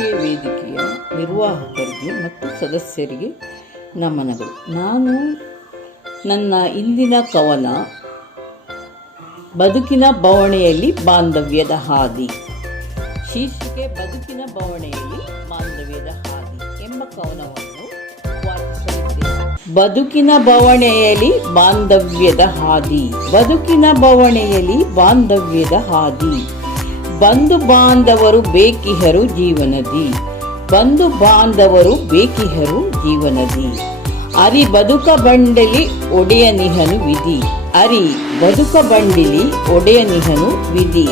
ರಾಷ್ಟ್ರೀಯ ವೇದಿಕೆಯ ನಿರ್ವಾಹಕರಿಗೆ ಮತ್ತು ಸದಸ್ಯರಿಗೆ ನಮನಗಳು. ನಾನು ನನ್ನ ಇಂದಿನ ಕವನ ಬದುಕಿನ ಬವಣೆಯಲ್ಲಿ ಬಾಂಧವ್ಯದ ಹಾದಿ. ಶೀರ್ಷಿಕೆ ಬದುಕಿನ ಬವಣೆಯಲ್ಲಿ ಬಾಂಧವ್ಯದ ಹಾದಿ ಎಂಬ ಕವನವನ್ನು ವಾಚಿಸಲಿದ್ದೇನೆ. ಬದುಕಿನ ಬವಣೆಯಲ್ಲಿ ಬಾಂಧವ್ಯದ ಹಾದಿ, ಬದುಕಿನ ಬವಣೆಯಲ್ಲಿ ಬಾಂಧವ್ಯದ ಹಾದಿ. ಬಂಧು ಬಾಂಧವರು ಬೇಕಿಹರು ಜೀವನದಿ, ಬಂಧು ಬಾಂಧವರು ಬೇಕಿಹರು ಜೀವನದಿ. ಅರಿ ಬದುಕ ಬಂಡಲಿ ಒಡೆಯನಿಹನು ವಿಧಿ, ಅರಿ ಬದುಕ ಬಂಡಿಲಿ ಒಡೆಯನಿಹನು ವಿಧಿ.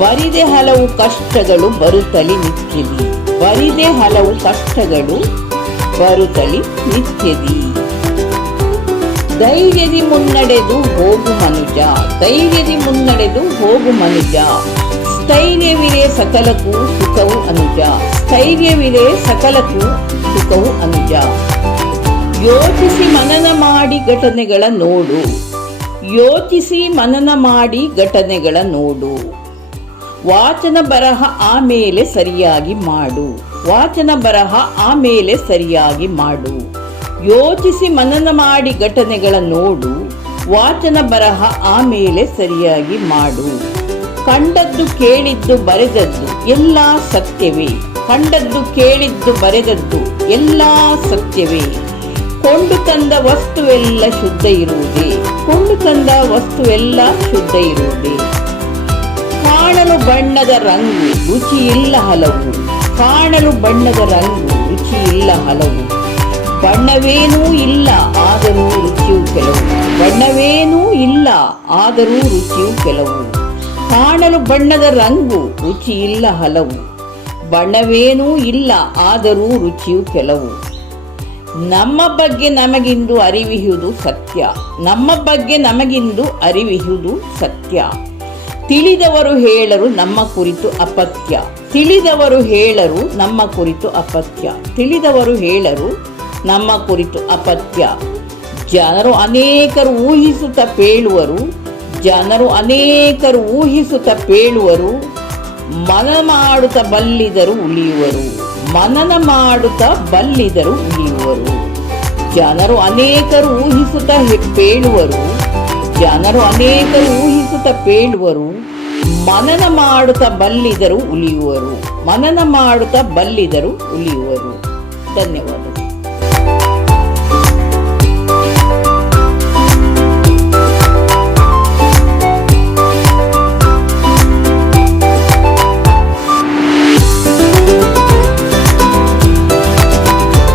ಬರಿದೆ ಹಲವು ಕಷ್ಟಗಳು ಬರುತ್ತಲಿ ನಿತ್ಯದಿ, ಬರಿದೆ ಹಲವು ಕಷ್ಟಗಳು ಬರುತ್ತಲಿ ನಿತ್ಯದಿ. ಧೈರ್ಯದಿ ಮುನ್ನಡೆದು ಹೋಗು ಮನುಜ, ಧೈರ್ಯದಿ ಮುನ್ನಡೆದು ಹೋಗು ಮನುಜ. ಸ್ಥೈರ್ಯವಿರೇ ಸಕಲಕ್ಕೂ ಸುಖವು ಅನುಜ, ಸ್ಥೈರ್ಯವಿರೇ ಸಕಲಕ್ಕೂ ಸುಖವು ಅನುಜ. ಯೋಚಿಸಿ ಮನನ ಮಾಡಿ ಘಟನೆಗಳ ನೋಡು, ಯೋಚಿಸಿ ಮನನ ಮಾಡಿ ಘಟನೆಗಳ ನೋಡು. ವಾಚನ ಬರಹ ಆಮೇಲೆ ಸರಿಯಾಗಿ ಮಾಡು, ವಾಚನ ಬರಹ ಆಮೇಲೆ ಸರಿಯಾಗಿ ಮಾಡು. ಯೋಚಿಸಿ ಮನನ ಮಾಡಿ ಘಟನೆಗಳ ನೋಡು, ವಾಚನ ಬರಹ ಆಮೇಲೆ ಸರಿಯಾಗಿ ಮಾಡು. ಕಂಡದ್ದು ಕೇಳಿದ್ದು ಬರೆದದ್ದು ಎಲ್ಲ ಸತ್ಯವೇ, ಕಂಡದ್ದು ಕೇಳಿದ್ದು ಬರೆದದ್ದು ಎಲ್ಲ ಸತ್ಯವೇ. ಕೊಂಡು ತಂದ ವಸ್ತುವೆಲ್ಲ ಶುದ್ಧ ಇರುವುದೇ, ಕೊಂಡು ತಂದ ವಸ್ತುವೆಲ್ಲ ಶುದ್ಧ ಇರುವುದೇ. ಕಾಣಲು ಬಣ್ಣದ ರಂಗು ರುಚಿ ಇಲ್ಲ ಹಲವು, ಕಾಣಲು ಬಣ್ಣದ ರಂಗು ರುಚಿ ಇಲ್ಲ ಹಲವು. ಬಣ್ಣವೇನೂ ಇಲ್ಲ ಆದರೂ ರುಚಿಯು ಕೆಲವು, ಬಣ್ಣವೇನೂ ಇಲ್ಲ ಆದರೂ ರುಚಿಯು ಕೆಲವು. ಕಾಣಲು ಬಣ್ಣದ ರಂಗು ರುಚಿ ಇಲ್ಲ ಹಲವು, ಬಣ್ಣವೇನೂ ಇಲ್ಲ ಆದರೂ ರುಚಿಯು ಕೆಲವು. ನಮ್ಮ ಬಗ್ಗೆ ನಮಗಿಂದು ಅರಿವಿಹುದು ಸತ್ಯ, ನಮ್ಮ ಬಗ್ಗೆ ನಮಗಿಂದು ಅರಿವಿಹುದು ಸತ್ಯ. ತಿಳಿದವರು ಹೇಳರು ನಮ್ಮ ಕುರಿತು ಅಪತ್ಯ, ತಿಳಿದವರು ಹೇಳರು ನಮ್ಮ ಕುರಿತು ಅಪತ್ಯ, ತಿಳಿದವರು ಹೇಳರು ನಮ್ಮ ಕುರಿತು ಅಪತ್ಯ. ಜನರು ಅನೇಕರು ಊಹಿಸುತ್ತ ಪೇಳುವರು, ಜನರು ಅನೇಕರು ಊಹಿಸುತ್ತ ಪೇಳುವರು. ಮನನ ಮಾಡುತ್ತ ಬಲ್ಲಿದರು ಉಳಿಯುವರು, ಮನನ ಮಾಡುತ್ತ ಬಲ್ಲಿದರು ಉಳಿಯುವರು. ಜನರು ಅನೇಕರು ಊಹಿಸುತ್ತ ಪೇಳುವರು, ಜನರು ಅನೇಕರು ಊಹಿಸುತ್ತ ಪೇಳುವರು. ಮನನ ಮಾಡುತ್ತ ಬಲ್ಲಿದರು ಉಳಿಯುವರು, ಮನನ ಮಾಡುತ್ತ ಬಲ್ಲಿದರು ಉಳಿಯುವರು. ಧನ್ಯವಾದ.